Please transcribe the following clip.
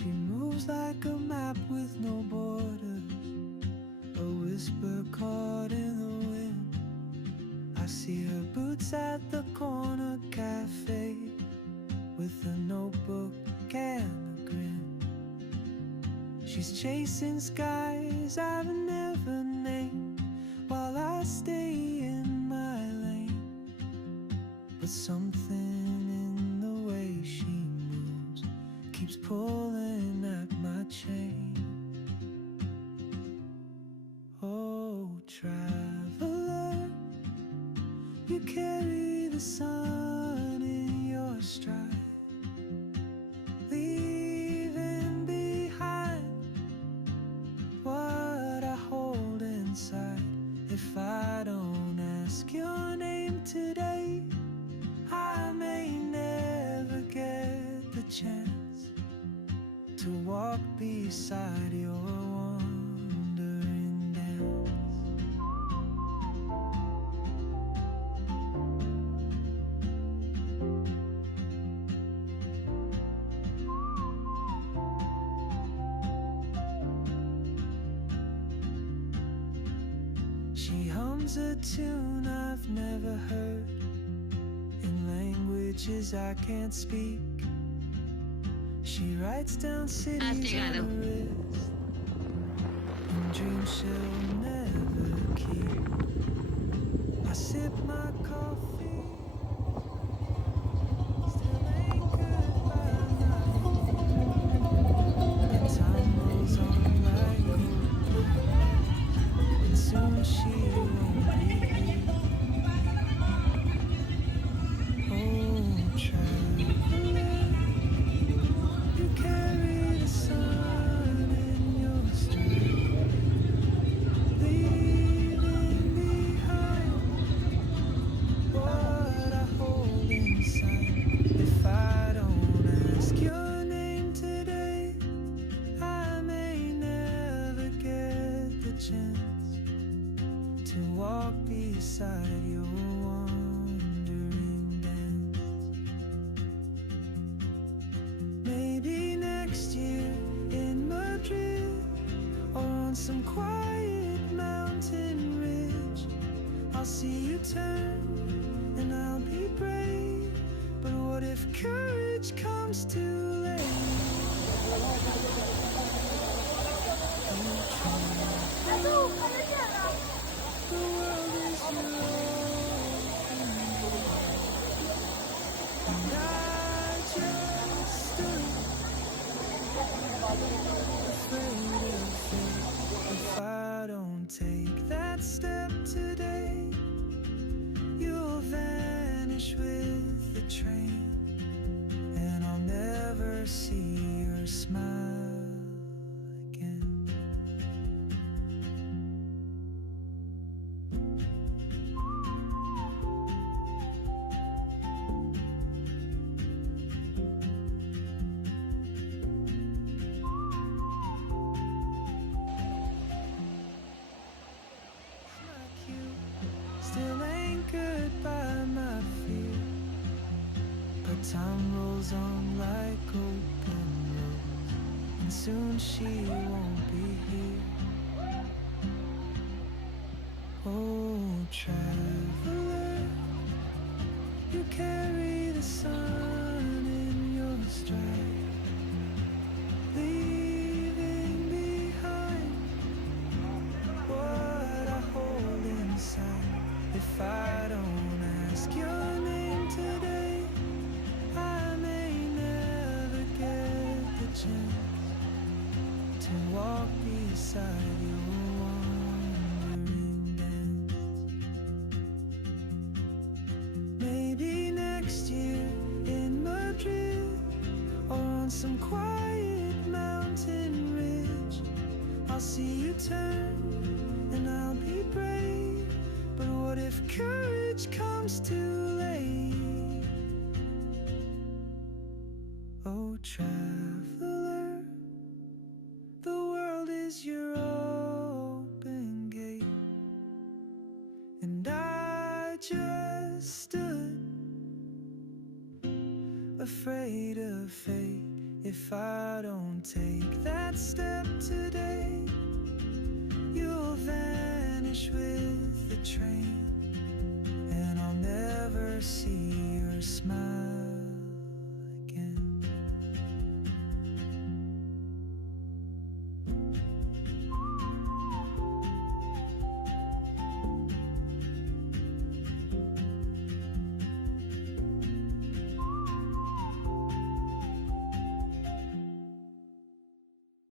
She moves like a map with no borders, a whisper caught in the wind. I see her boots at the corner cafe, with a notebook and a grin. She's chasing skies I've never named, while I stay in my lane. But something in the way she moves keeps pulling at my chain. Oh, traveler, you carry the sun in your stride, leaving behind what I hold inside. If I don't ask your name today, I may never get the chance to walk beside your wandering dance. She hums a tune I've never heard, in languages I can't speak. She writes down cities on her wrist, and dreams she'll never keep. I sip my coffee, still anchored by my feet, and time rolls on like gold, and soon she won't be here. Oh, traveler, you carry the sun in your stride, leaving behind what I hold inside. If I don't ask your name today, I may never get the chance to walk beside your wandering dance. Maybe next year in Madrid, or on some quiet mountain ridge, I'll see you turn and I'll be brave. But what if courage comes too late? The world is your own, and I just stood afraid of fate. If I don't take that step today, you'll vanish with the train, and I'll never see your smile again. Like you, still anchored by my fear, but time rolls on like open roads, and soon she won't be here. Oh, traveler, you carry the sun in your stride, leaving behind what I hold inside. If I don't ask your name today, I may never get the chance to walk beside your wandering dance. Maybe next year in Madrid, or on some quiet mountain ridge, I'll see you turn and I'll be brave. But what if courage comes too late? Oh, traveler, the world is your open gate, and I just stood afraid of fate. If I don't take that step today, you'll vanish with the train.